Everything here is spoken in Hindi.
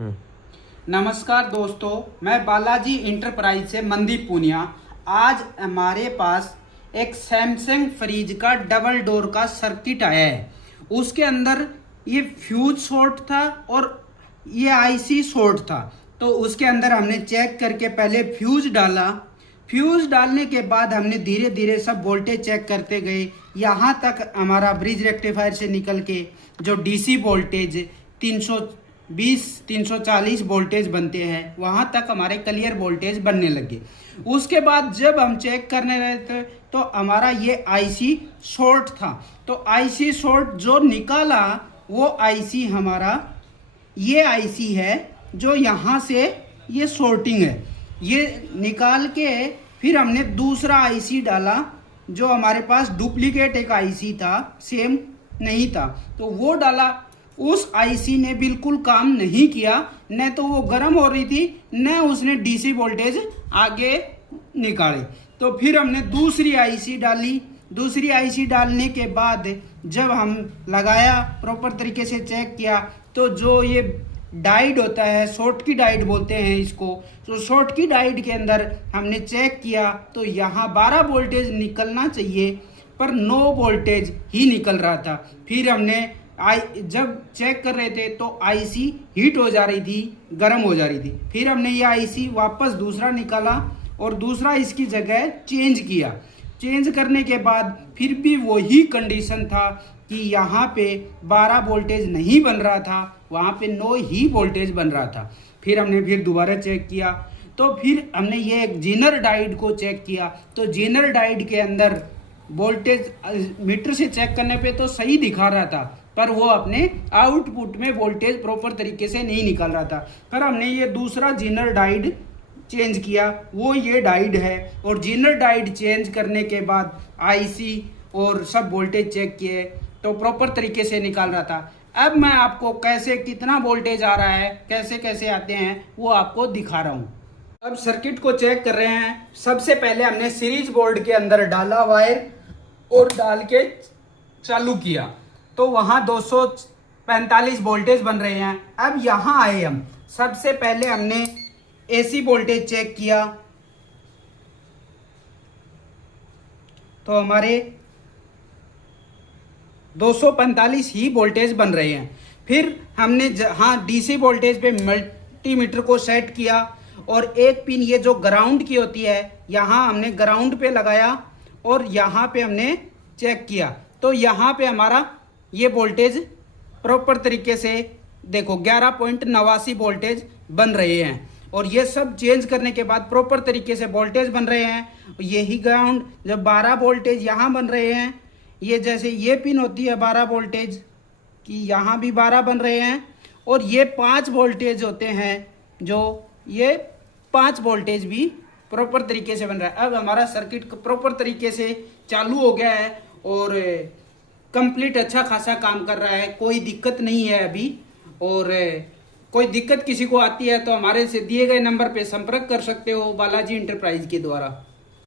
नमस्कार दोस्तों, मैं बालाजी इंटरप्राइज से मनदीप पूनिया। आज हमारे पास एक सैमसंग फ्रिज का डबल डोर का सर्किट आया है। उसके अंदर ये फ्यूज शॉर्ट था और ये आईसी शॉर्ट था। तो उसके अंदर हमने चेक करके पहले फ्यूज डाला। फ्यूज डालने के बाद हमने धीरे धीरे सब वोल्टेज चेक करते गए। यहाँ तक हमारा ब्रिज रेक्टिफायर से निकल के जो डीसी वोल्टेज 320 340 वोल्टेज बनते हैं, वहाँ तक हमारे क्लियर वोल्टेज बनने लगे। उसके बाद जब हम चेक करने रहे थे तो हमारा ये आईसी शॉर्ट था। तो आईसी शॉर्ट जो निकाला वो आईसी हमारा ये आईसी है जो यहाँ से ये शॉर्टिंग है। ये निकाल के फिर हमने दूसरा आईसी डाला जो हमारे पास डुप्लीकेट एक आईसी था, सेम नहीं था, तो वो डाला। उस आईसी ने बिल्कुल काम नहीं किया, न तो वो गर्म हो रही थी न उसने डीसी वोल्टेज आगे निकाले। तो फिर हमने दूसरी आईसी डाली। दूसरी आईसी डालने के बाद जब हम लगाया, प्रॉपर तरीके से चेक किया, तो जो ये डाइड होता है, शॉर्ट की डाइड बोलते हैं इसको, तो शॉर्ट की डाइड के अंदर हमने चेक किया तो यहाँ 12 वोल्टेज निकलना चाहिए पर 9 वोल्टेज ही निकल रहा था। फिर हमने जब चेक कर रहे थे तो आईसी हीट हो जा रही थी, गर्म हो जा रही थी। फिर हमने ये आईसी वापस दूसरा निकाला और दूसरा इसकी जगह चेंज किया। चेंज करने के बाद फिर भी वही कंडीशन था कि यहाँ पे 12 वोल्टेज नहीं बन रहा था, वहाँ पे 9 ही वोल्टेज बन रहा था। फिर हमने दोबारा चेक किया तो फिर हमने ये एक जेनर डायोड को चेक किया। तो जेनर डायोड के अंदर वोल्टेज मीटर से चेक करने पे तो सही दिखा रहा था, पर वो अपने आउटपुट में वोल्टेज प्रॉपर तरीके से नहीं निकाल रहा था। फिर हमने ये दूसरा जेनर डायोड चेंज किया, वो ये डायोड है। और जेनर डायोड चेंज करने के बाद आईसी और सब वोल्टेज चेक किए तो प्रॉपर तरीके से निकाल रहा था। अब मैं आपको कैसे कितना वोल्टेज आ रहा है, कैसे कैसे आते हैं, वो आपको दिखा रहा हूँ। अब सर्किट को चेक कर रहे हैं। सबसे पहले हमने सीरीज बोर्ड के अंदर डाला वायर और डाल के चालू किया तो वहाँ 245 वोल्टेज बन रहे हैं। अब यहाँ आए हम, सबसे पहले हमने एसी वोल्टेज चेक किया तो हमारे 245 ही वोल्टेज बन रहे हैं। फिर हमने जहाँ डीसी वोल्टेज पे मल्टीमीटर को सेट किया और एक पिन ये जो ग्राउंड की होती है यहाँ हमने ग्राउंड पे लगाया और यहाँ पे हमने चेक किया तो यहाँ पे हमारा ये वोल्टेज प्रॉपर तरीके से देखो 11.89 वोल्टेज बन रहे हैं। और ये सब चेंज करने के बाद प्रॉपर तरीके से वोल्टेज बन रहे हैं। यही ग्राउंड जब 12 वोल्टेज यहाँ बन रहे हैं, ये जैसे ये पिन होती है 12 वोल्टेज की, यहाँ भी 12 बन रहे हैं। और ये 5 वोल्टेज होते हैं, जो ये 5 वोल्टेज भी प्रॉपर तरीके से बन रहा है। अब हमारा सर्किट प्रॉपर तरीके से चालू हो गया है और कंप्लीट अच्छा खासा काम कर रहा है, कोई दिक्कत नहीं है अभी। और कोई दिक्कत किसी को आती है तो हमारे से दिए गए नंबर पे संपर्क कर सकते हो बालाजी इंटरप्राइज के द्वारा।